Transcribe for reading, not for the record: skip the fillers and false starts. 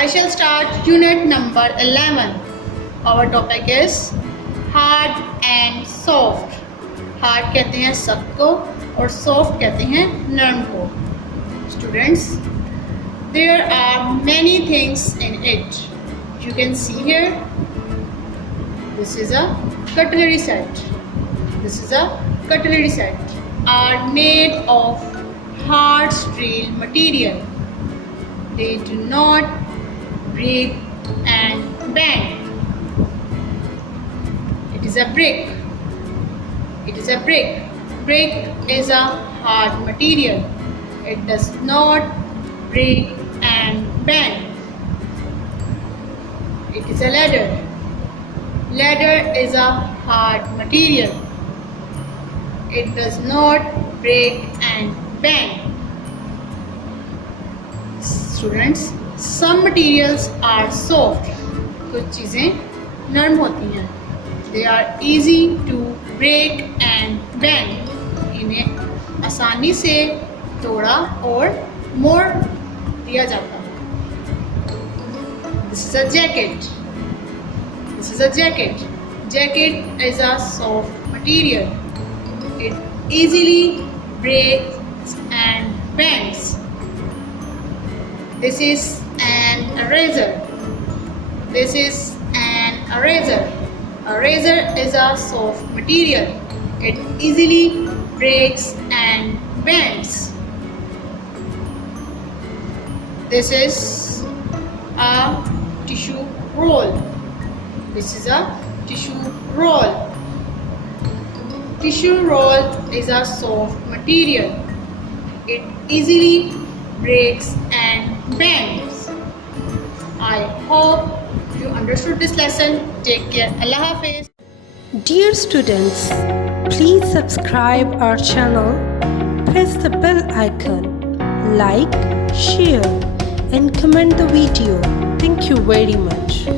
I shall start unit number 11. Our topic is hard and soft. Hard कहते हैं सख्त को और soft कहते हैं नरम को. Students, there are many things in it. You can see here. This is a cutlery set. This is a cutlery set. Are made of hard steel material. They do not break and bend. It is a brick. It is a brick. Brick is a hard material. It does not break and bend. It is a ladder. Ladder is a hard material. It does not break and bend. Students, some materials are soft. कुछ चीज़ें नरम होती हैं. They are easy to break and bend. इन्हें आसानी से तोड़ा और मोड़ दिया जाता है. This is a jacket. This is a jacket. Jacket is a soft material. It easily breaks and bends. This is an eraser. This is an eraser. Eraser is a soft material. It easily breaks and bends. This is a tissue roll. This is a tissue roll. Tissue roll is a soft material. It easily breaks and bends. I hope you understood this lesson. Take care. Allah Hafiz. Dear students, please subscribe our channel, press the bell icon, like, share and comment the video. Thank you very much.